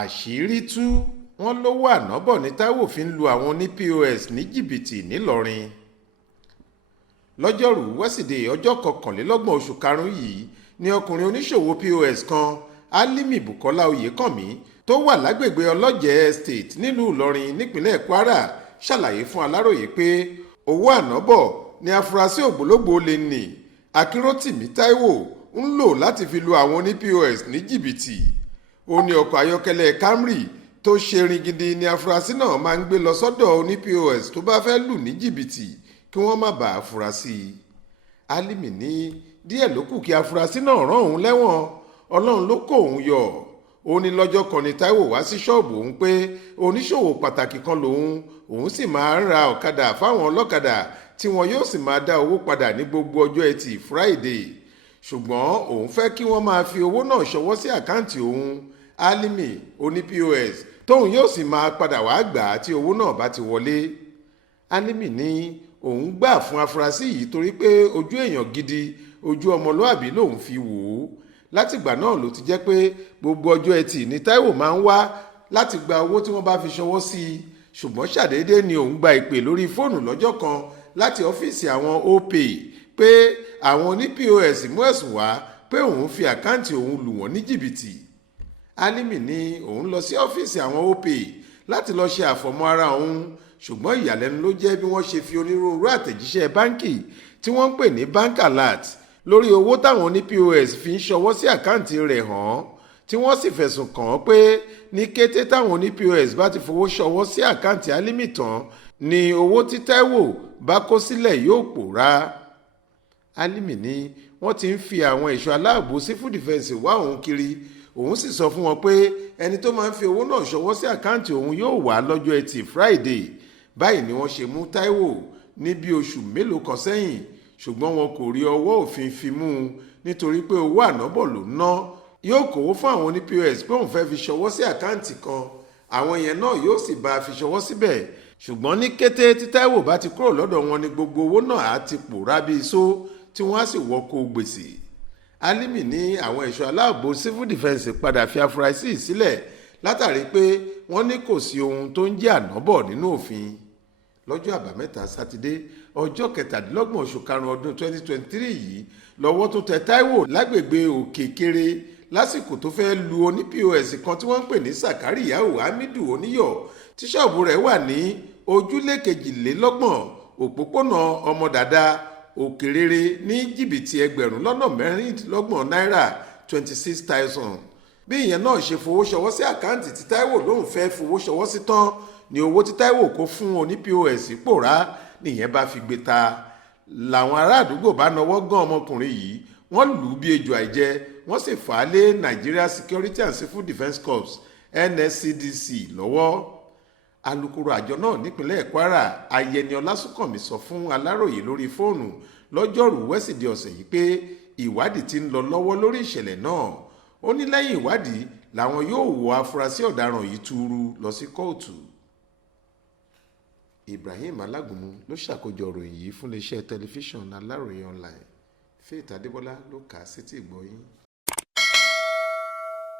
Àṣírí tú, wọ́n Lowo Anabọ ní Taiwo fi ń lu àwọn oní POS ní jìbìtì ńìlọrin. Lọ́jọ́rùú wẹ́sídẹ̀ẹ́ ọjọ́ 21 oṣù karùn-ún yìí ni ọkùnrin oníṣòwò POS kan Alimi Bukola Oyèkánmi tó wà lágbègbè ọlọ́jẹ̀ estate nílùú Ìlọrin nípínlẹ̀ Kwara ṣàlàyé fún Aláròyé pé owó Anabọ ni afurasí ògbólógbòó lè ní Akínrótìmí Taiwo ń lò láti fi lu àwọn oní POS ní jìbìtì. Ó ní ọkọ̀ ayọ́kẹ́lẹ́ Camry tó ṣe ringidi ni afurasí náà máa ń gbé lọ sọ́dọ̀ oní POS tó bá fẹ́ lù ní jìbìtì kí wọ́n má bàa fura sí i. Alimi ní díẹ̀ ló kù kí afurasí náà rán òun lẹ́wọ̀n, Ọlọ́run ló kó òun yọ. Ó ní lọ́jọ́ kan ní Taiwo wá sí ṣọ́ọ̀bù òun pé oníṣòwò pàtàkì kan òun sì máa ń ra ọ̀kadà fáwọn ọlọ́kadà tí wọn yóò sì máa dá owó padà ní gbogbo ọjọ́ Ẹtì Friday, ṣùgbọ́n òun fẹ́ kí wọ́n máa fi owó náà ṣọwọ́ sí àkáǹtì òun Alimi oní POS tóun yóò sì máa padà wá gbà á tí owó náà bá ti wọlé. Alimi ní òun gbà fún afurasí yìí torí pé ojú èèyàn gidi, ojú ọmọlúàbí lòun fi wò ó. Látìgbà náà ló ti jẹ́ pé gbogbo ọjọ́ Ẹtì ni Taiwo máa ń wá láti gba owó tí wọ́n bá fi ṣọwọ́ sí i, ṣùgbọ́n ṣàdédé ni òun gba ìpè lórí fóònù lọ́jọ́ kan láti ọ́fíìsì àwọn Opay pé àwọn oní POS mú ẹ̀sùn wá pé òun fi àkáǹtì òun lù wọ́n ní jìbìtì. Alimi ní òun lọ sí ọ́fíìsì àwọn Opay láti lọ ṣe àfọ̀mọ́ ara òun, ṣùgbọ́n ìyàlẹ́nu ló jẹ́ bí wọ́n ṣe fi onírúurú àtẹ̀jíṣẹ́ báǹkì tí wọ́n ń pè ní bank alert lórí owó táwọn oní POS fi ń ṣọwọ́ sí àkáǹtì rẹ̀ hàn, tí wọ́n sì fẹ̀sùn kàn án pé ní kété táwọn oní POS bá ti fowó ṣọwọ́ sí àkáǹtì Alimi tán ni owó tí Taiwo bá kó sílẹ̀ yóò pòórá. Alimi ní wọ́n ti ń fi àwọn ẹ̀ṣọ́ aláàbò civil defence wá òun kiri, òun sì sọ fún wọn pé ẹni tó máa ń fi owó náà ṣọwọ́ sí àkáǹtì òun yóò wá lọ́jọ́ Ẹtì Friday. Báyìí ni wọ́n ṣe mú Taiwo ní bí oṣù mélòó kan sẹ́yìn, ṣùgbọ́n wọn kò rí ọwọ́ òfin fi mú un nítorí pé owó Anabọ ló ná. Yóò kówó fún àwọn oní POS pé òun fẹ́ fi ṣọwọ́ sí àkáǹtì kan, àwọn yẹn náà yóò sì bá a fi ṣọwọ́ síbẹ̀, ṣùgbọ́n ní kété tí Taiwo bá ti kúrò lọ́dọ̀ wọn ni gbogbo owó náà á ti pòórá bí iṣó tí wọ́n á sì wọ́kọ̀ gbèsè. Alimi ní àwọn ẹ̀ṣọ́ aláàbò civil defence padà fi afurasí sílẹ̀ látàrí pé wọ́n ní kò sí ohun tó ń jẹ́ Anabọ nínú òfin. Lọ́jọ́ àbámẹ́ta sátidé ọjọ́ 27 oṣù karùn-ún ọdún 2023 yìí lọ́wọ́ tó tẹ Taiwo lágbègbè Òkè-Kéré lásìkò tó fẹ́ lu oní POS kan tí wọ́n ń pè ní Sakariyau Hamidu Oníyọ̀ tí ṣọ́ọ̀bù rẹ̀ wà ní ojúlé 22 òpópónà Ọmọdàda Òkèrèrè ní jìbìtì $26,000 náírà 26,000. Bí ìyẹn náà ṣe fowó ṣọwọ́ sí àkáǹtì tí Taiwo lòun fẹ́ fowó ṣọwọ́ sí tán ni owó tí Taiwo kó fún oní POS pòórá nìyẹn bá fi gbé ta. Làwọn ará àdúgbò bá nawọ́ gán ọmọkùnrin yìí, wọ́n lù ú bí ejò àìjẹ, wọ́n sì fà á lé Nigeria Security and Civil Defence Corps NSCDC lọ́wọ́. Alukoro àjọ náà nípínlẹ̀ Kwara Ayẹni Ọlásùnkànmí sọ fún Aláròyé lórí fóònù lọ́jọ́rùú wẹ́sídẹ̀ẹ́ ọ̀sẹ̀ yìí pé ìwádìí ti ń lọ lọ́wọ́ lórí ìṣẹ̀lẹ̀ náà. Ó ní lẹ́yìn ìwádìí làwọn yóò wọ afurasí ọ̀daràn yìí túrú lọ sí kóòtù. Ibrahim Alágúnmu ló ṣàkójọ ìròyìn yìí fún iléeṣẹ́ tẹlifíṣàn Aláròyé online. Faith Adébọ́lá ló kà á sétí ìgbọ́ yín.